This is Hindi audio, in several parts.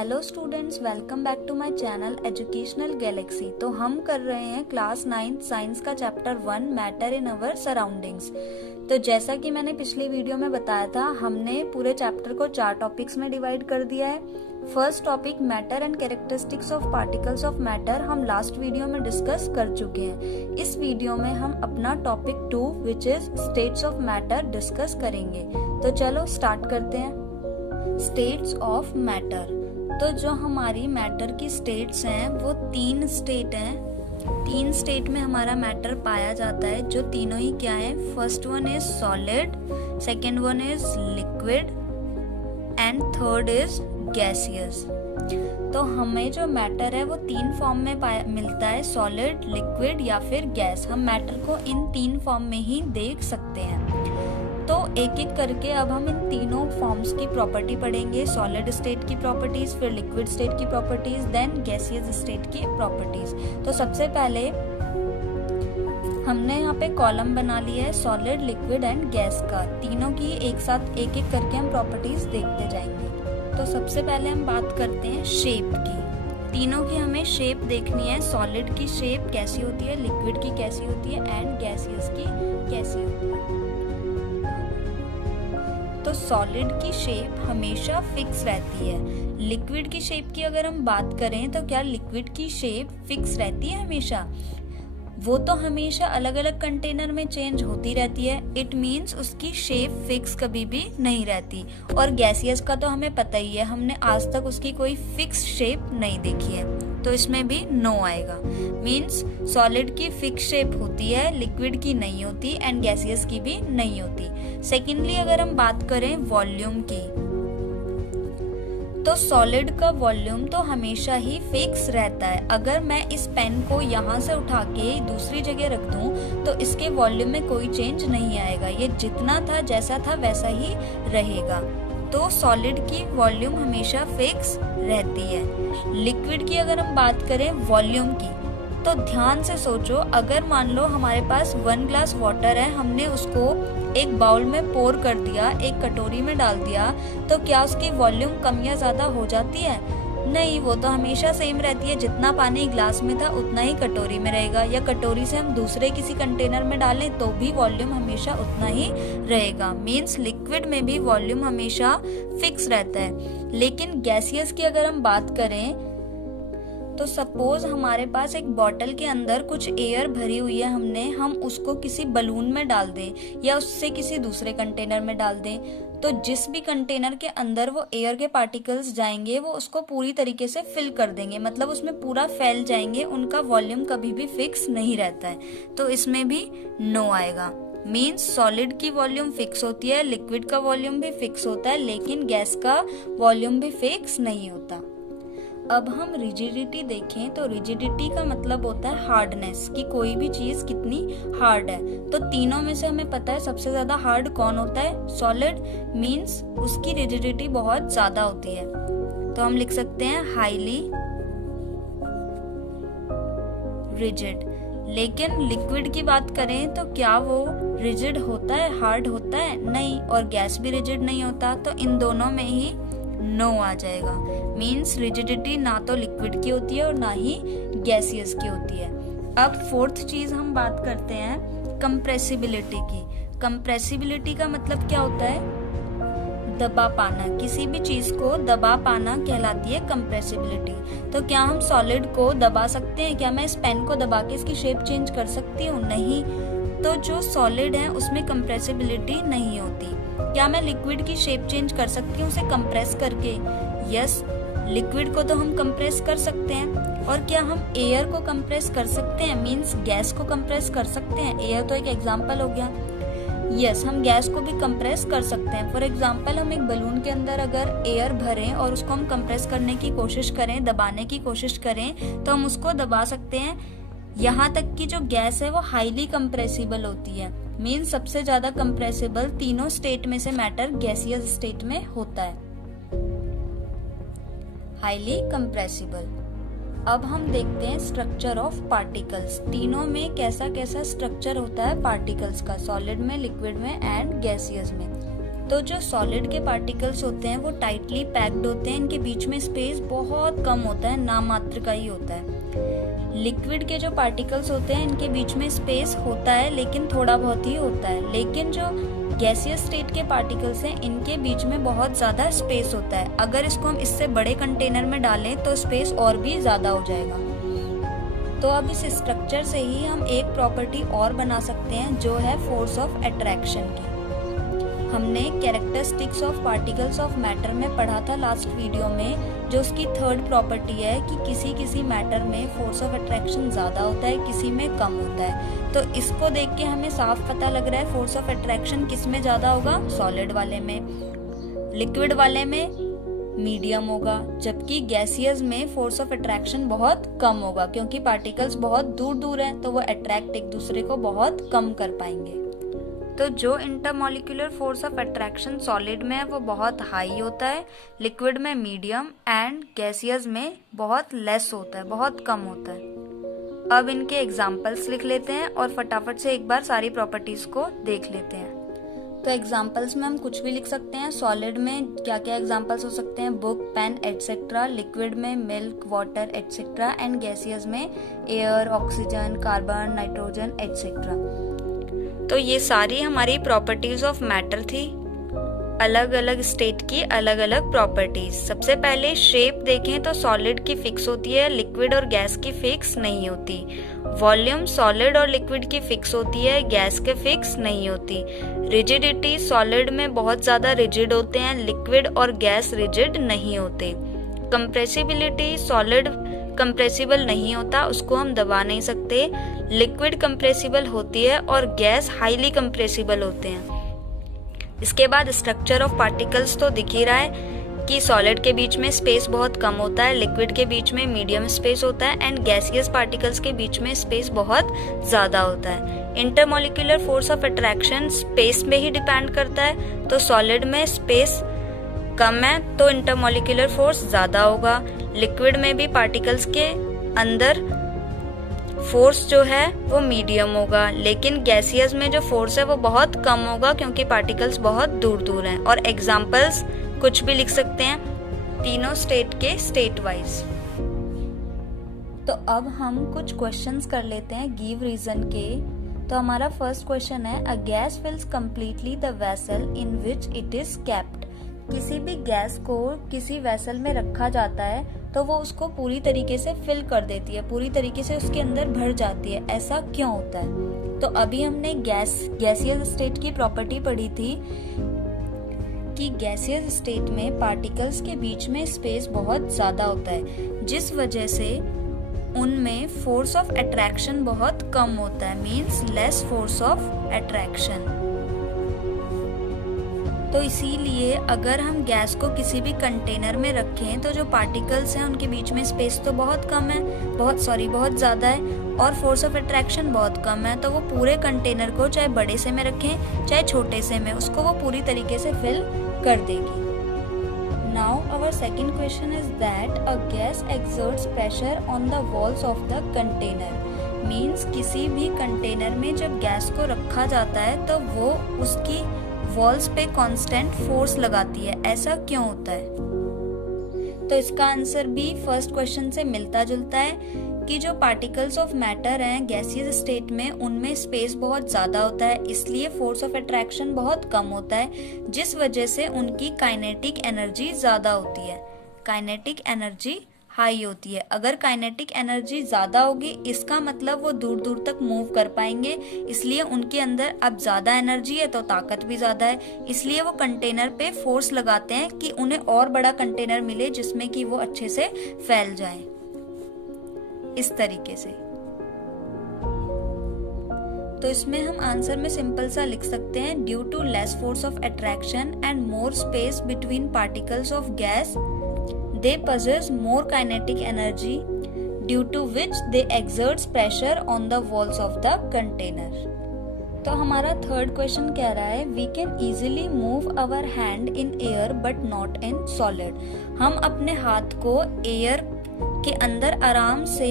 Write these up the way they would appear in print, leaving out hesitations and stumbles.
Hello students, welcome back to my channel educational galaxy. तो हम कर रहे हैं क्लास 9 साइंस का chapter 1 matter in our surroundings. तो जैसा कि मैंने पिछली वीडियो में बताया था, हमने पूरे चैप्टर को 4 टॉपिक्स में डिवाइड कर दिया है। First topic matter and characteristics of particles of matter हम लास्ट वीडियो में डिस्कस कर चुके हैं। इस वीडियो में हम अपना topic 2 which is states of matter discuss करेंगे। तो चलो स्टार्ट करते हैं। States of matter. तो जो हमारी मैटर की स्टेट्स हैं वो 3 स्टेट हैं। 3 स्टेट में हमारा मैटर पाया जाता है, जो तीनों ही क्या है। First one is solid, second one is liquid and third is gaseous. तो हमें जो मैटर है वो 3 फॉर्म में मिलता है, सॉलिड, लिक्विड या फिर गैस। हम मैटर को इन 3 फॉर्म में ही देख सकते हैं। तो एक एक करके अब हम इन तीनों फॉर्म्स की प्रॉपर्टी पढ़ेंगे। सॉलिड स्टेट की प्रॉपर्टीज, फिर लिक्विड स्टेट की प्रॉपर्टीज, देन गैसियस स्टेट की प्रॉपर्टीज। तो सबसे पहले हमने यहाँ पे कॉलम बना लिया है सॉलिड, लिक्विड एंड गैस का। तीनों की एक साथ एक एक करके हम प्रॉपर्टीज देखते जाएंगे। तो सबसे पहले हम बात करते हैं शेप की। तीनों की हमें शेप देखनी है। सॉलिड की शेप कैसी होती है, लिक्विड की कैसी होती है एंड गैसियस की कैसी होती है। तो सॉलिड की शेप हमेशा फिक्स रहती है। लिक्विड की शेप की अगर हम बात करें तो क्या लिक्विड की शेप फिक्स रहती है हमेशा? वो तो हमेशा अलग अलग कंटेनर में चेंज होती रहती है। इट मीन्स उसकी शेप फिक्स कभी भी नहीं रहती। और गैसियस का तो हमें पता ही है, हमने आज तक उसकी कोई फिक्स शेप नहीं देखी है, तो इसमें भी नो आएगा। मीन्स सॉलिड की फिक्स शेप होती है, लिक्विड की नहीं होती एंड गैसियस की भी नहीं होती। सेकेंडली अगर हम बात करें वॉल्यूम की, तो सॉलिड का वॉल्यूम तो हमेशा ही फिक्स रहता है। अगर मैं इस पेन को यहाँ से उठा के दूसरी जगह रख दूं तो इसके वॉल्यूम में कोई चेंज नहीं आएगा। ये जितना था जैसा था वैसा ही रहेगा। तो सॉलिड की वॉल्यूम हमेशा फिक्स रहती है। लिक्विड की अगर हम बात करें वॉल्यूम की, तो ध्यान से सोचो, अगर मान लो हमारे पास 1 ग्लास वाटर है, हमने उसको एक बाउल में पोर कर दिया, एक कटोरी में डाल दिया, तो क्या उसकी वॉल्यूम कम या ज्यादा हो जाती है? नहीं, वो तो हमेशा सेम रहती है। जितना पानी ग्लास में था उतना ही कटोरी में रहेगा, या कटोरी से हम दूसरे किसी कंटेनर में डालें तो भी वॉल्यूम हमेशा उतना ही रहेगा। मीन्स लिक्विड में भी वॉल्यूम हमेशा फिक्स रहता है। लेकिन गैसियस की अगर हम बात करें तो सपोज हमारे पास एक बॉटल के अंदर कुछ एयर भरी हुई है, हम उसको किसी बलून में डाल दें या उससे किसी दूसरे कंटेनर में डाल दें, तो जिस भी कंटेनर के अंदर वो एयर के पार्टिकल्स जाएंगे वो उसको पूरी तरीके से फिल कर देंगे, मतलब उसमें पूरा फैल जाएंगे। उनका वॉल्यूम कभी भी फिक्स नहीं रहता है, तो इसमें भी नो आएगा। मीन्स सॉलिड की वॉल्यूम फिक्स होती है, लिक्विड का वॉल्यूम भी फिक्स होता है, लेकिन गैस का वॉल्यूम भी फिक्स नहीं होता। अब हम रिजिडिटी देखें तो रिजिडिटी का मतलब होता है हार्डनेस, कि कोई भी चीज कितनी हार्ड है। तो तीनों में से हमें पता है सबसे ज्यादा हार्ड कौन होता है, सॉलिड। मीन्स उसकी रिजिडिटी बहुत ज्यादा होती है, तो हम लिख सकते हैं हाईली रिजिड। लेकिन लिक्विड की बात करें तो क्या वो रिजिड होता है, हार्ड होता है? नहीं। और गैस भी रिजिड नहीं होता, तो इन दोनों में ही नो आ जाएगा। मीन्स रिजिडिटी ना तो लिक्विड की होती है और ना ही गैसियस की होती है। अब फोर्थ चीज हम बात करते हैं कंप्रेसिबिलिटी की। कंप्रेसिबिलिटी का मतलब क्या होता है? दबा पाना। किसी भी चीज को दबा पाना कहलाती है कंप्रेसिबिलिटी। तो क्या हम सॉलिड को दबा सकते हैं? क्या मैं इस पेन को दबा के इसकी शेप चेंज कर सकती हूँ? नहीं। तो जो सॉलिड है उसमें कंप्रेसिबिलिटी नहीं होती। क्या मैं लिक्विड की शेप चेंज कर सकती हूँ उसे कंप्रेस करके? यस, लिक्विड को तो हम कंप्रेस कर सकते हैं। और क्या हम एयर को कंप्रेस कर सकते हैं? मींस गैस को कंप्रेस कर सकते हैं। एयर तो एक एग्जांपल हो गया। यस, हम गैस को भी कंप्रेस कर सकते हैं। फॉर एग्जांपल, हम एक बलून के अंदर अगर एयर भरें और उसको हम कंप्रेस करने की कोशिश करें, दबाने की कोशिश करें, तो हम उसको दबा सकते हैं। यहाँ तक कि जो गैस है वो हाईली कंप्रेसिबल होती है। मीन्स सबसे ज्यादा कंप्रेसिबल तीनों स्टेट में से मैटर गैसियस स्टेट में होता है, हाईली कंप्रेसिबल। अब हम देखते हैं स्ट्रक्चर ऑफ पार्टिकल्स। तीनों में कैसा कैसा स्ट्रक्चर होता है पार्टिकल्स का, सॉलिड में, लिक्विड में एंड गैसियस में। तो जो सॉलिड के पार्टिकल्स होते हैं वो टाइटली पैक्ड होते हैं, इनके बीच में स्पेस बहुत कम होता है, नाम मात्र का ही होता है। लिक्विड के जो पार्टिकल्स होते हैं इनके बीच में स्पेस होता है लेकिन थोड़ा बहुत ही होता है, लेकिन जो गैसियस स्टेट के पार्टिकल्स हैं इनके बीच में बहुत ज़्यादा स्पेस होता है। अगर इसको हम इससे बड़े कंटेनर में डालें तो स्पेस और भी ज़्यादा हो जाएगा। तो अब इस स्ट्रक्चर से ही हम एक प्रॉपर्टी और बना सकते हैं जो है फोर्स ऑफ अट्रैक्शन की। हमने characteristics of particles of matter में पढ़ा था लास्ट वीडियो में, जो उसकी थर्ड प्रॉपर्टी है कि किसी किसी मैटर में फोर्स ऑफ अट्रैक्शन ज़्यादा होता है, किसी में कम होता है। तो इसको देख के हमें साफ पता लग रहा है फोर्स ऑफ अट्रैक्शन किस में ज़्यादा होगा, सॉलिड वाले में। लिक्विड वाले में मीडियम होगा, जबकि गैसियस में फोर्स ऑफ अट्रैक्शन बहुत कम होगा, क्योंकि पार्टिकल्स बहुत दूर दूर हैं तो वो अट्रैक्ट एक दूसरे को बहुत कम कर पाएंगे। तो जो intermolecular force of attraction solid में है वो बहुत हाई होता है, लिक्विड में मीडियम एंड गैसियस में बहुत लेस होता है, बहुत कम होता है। अब इनके एग्जाम्पल्स लिख लेते हैं और फटाफट से एक बार सारी प्रॉपर्टीज को देख लेते हैं। तो एग्जाम्पल्स में हम कुछ भी लिख सकते हैं। सॉलिड में क्या क्या एग्जाम्पल्स हो सकते हैं, बुक, पेन एटसेट्रा। लिक्विड में milk, water etcetera. And gaseous में air, oxygen, carbon, nitrogen etcetera. तो ये सारी हमारी प्रॉपर्टीज ऑफ मैटर थी, अलग अलग स्टेट की अलग अलग प्रॉपर्टीज। सबसे पहले शेप देखें तो सॉलिड की फिक्स होती है, लिक्विड और गैस की फिक्स नहीं होती। वॉल्यूम सॉलिड और लिक्विड की फिक्स होती है, गैस के फिक्स नहीं होती। रिजिडिटी सॉलिड में बहुत ज्यादा रिजिड होते हैं, लिक्विड और गैस रिजिड नहीं होते। कंप्रेसिबिलिटी सॉलिड कंप्रेसिबल नहीं होता, उसको हम दबा नहीं सकते। लिक्विड कंप्रेसिबल होती है और गैस हाईली कंप्रेसिबल होते हैं। इसके बाद स्ट्रक्चर ऑफ पार्टिकल्स तो दिख ही रहा है कि सॉलिड के बीच में स्पेस बहुत कम होता है, लिक्विड के बीच में मीडियम स्पेस होता है एंड गैसियस पार्टिकल्स के बीच में स्पेस बहुत ज्यादा होता है। Intermolecular force of attraction space में ही डिपेंड करता है, तो सॉलिड में स्पेस कम है तो इंटरमॉलिक्यूलर फोर्स ज्यादा होगा। लिक्विड में भी पार्टिकल्स के अंदर फोर्स जो है वो मीडियम होगा, लेकिन गैसियस में जो फोर्स है वो बहुत कम होगा क्योंकि पार्टिकल्स बहुत दूर दूर हैं। और एग्जाम्पल्स कुछ भी लिख सकते हैं तीनों स्टेट के स्टेट वाइज। तो अब हम कुछ क्वेश्चंस कर लेते हैं गिव रीजन के। तो हमारा फर्स्ट क्वेश्चन है, a gas fills completely the vessel in which it is kept. किसी भी गैस को किसी वेसल में रखा जाता है तो वो उसको पूरी तरीके से फिल कर देती है, पूरी तरीके से उसके अंदर भर जाती है। ऐसा क्यों होता है? तो अभी हमने गैसियस स्टेट की प्रॉपर्टी पढ़ी थी कि गैसियस स्टेट में पार्टिकल्स के बीच में स्पेस बहुत ज्यादा होता है, जिस वजह से उनमें फोर्स ऑफ अट्रैक्शन बहुत कम होता है, means less force of attraction. तो इसीलिए अगर हम गैस को किसी भी कंटेनर में रखें तो जो पार्टिकल्स हैं उनके बीच में स्पेस तो बहुत कम है, बहुत ज़्यादा है, और फोर्स ऑफ अट्रैक्शन बहुत कम है, तो वो पूरे कंटेनर को चाहे बड़े से में रखें चाहे छोटे से में, उसको वो पूरी तरीके से फिल कर देगी। Now our second question is that a gas exerts pressure on the walls of the container. Means किसी भी कंटेनर में जब गैस को रखा जाता है तो वो उसकी वॉल्स पे कांस्टेंट फोर्स लगाती है। ऐसा क्यों होता है? तो इसका आंसर भी फर्स्ट क्वेश्चन से मिलता जुलता है कि जो पार्टिकल्स ऑफ मैटर हैं गैसियस स्टेट में उनमें स्पेस बहुत ज्यादा होता है, इसलिए फोर्स ऑफ अट्रैक्शन बहुत कम होता है, जिस वजह से उनकी काइनेटिक एनर्जी ज्यादा होती है, काइनेटिक एनर्जी हाई होती है। अगर काइनेटिक एनर्जी ज्यादा होगी इसका मतलब वो दूर दूर तक मूव कर पाएंगे, इसलिए उनके अंदर अब ज्यादा एनर्जी है तो ताकत भी ज्यादा है, इसलिए वो कंटेनर पे फोर्स लगाते हैं कि उन्हें और बड़ा कंटेनर मिले जिसमें कि वो अच्छे से फैल जाए, इस तरीके से। तो इसमें हम आंसर में सिंपल सा लिख सकते हैं, due to less force of attraction and more space between particles of gas they possess more kinetic energy due to which they exerts pressure on the walls of the container. तो हमारा थर्ड क्वेश्चन कह रहा है, we can easily move our hand in air but not in solid. हम अपने हाथ को एयर के अंदर आराम से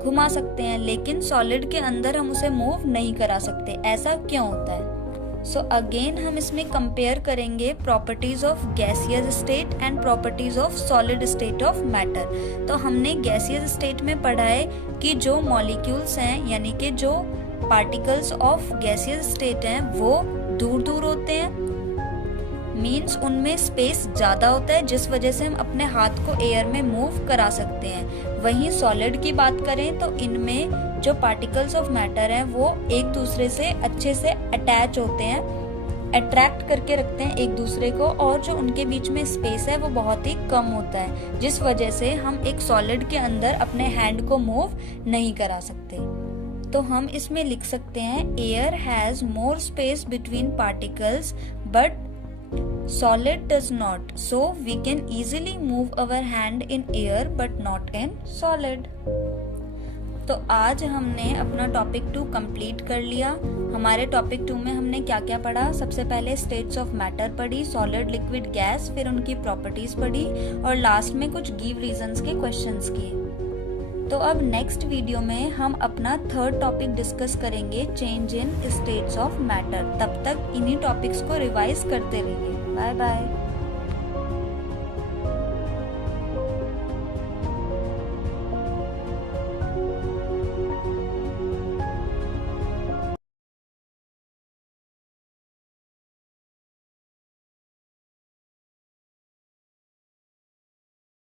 घुमा सकते हैं लेकिन सॉलिड के अंदर हम उसे मूव नहीं करा सकते। ऐसा क्यों होता है? सो अगेन हम इसमें कंपेयर करेंगे properties of gaseous state and properties of solid state of matter. तो हमने गैसियस स्टेट में पढ़ा है कि जो मॉलिक्यूल्स हैं यानी कि जो पार्टिकल्स ऑफ गैसियस स्टेट हैं वो दूर दूर होते हैं, मीन्स उनमें स्पेस ज़्यादा होता है जिस वजह से हम अपने हाथ को एयर में मूव करा सकते हैं। वहीं सॉलिड की बात करें तो इनमें जो पार्टिकल्स ऑफ मैटर हैं वो एक दूसरे से अच्छे से अटैच होते हैं, अट्रैक्ट करके रखते हैं एक दूसरे को, और जो उनके बीच में स्पेस है वो बहुत ही कम होता है जिस वजह से हम एक सॉलिड के अंदर अपने हैंड को मूव नहीं करा सकते। तो हम इसमें लिख सकते हैं air has more space between particles but solid does not, so we can easily move our hand in air but not in solid। तो आज हमने अपना टॉपिक 2 कंप्लीट कर लिया। हमारे टॉपिक 2 में हमने क्या क्या पढ़ा? सबसे पहले स्टेट्स ऑफ मैटर पढ़ी, सॉलिड, लिक्विड, गैस, फिर उनकी प्रॉपर्टीज पढ़ी और लास्ट में कुछ गिव रीजंस के क्वेश्चंस किए। तो अब नेक्स्ट वीडियो में हम अपना 3rd टॉपिक डिस्कस करेंगे, change in states of matter. तब तक इन्हीं टॉपिक्स को रिवाइज करते रहिए। Bye bye.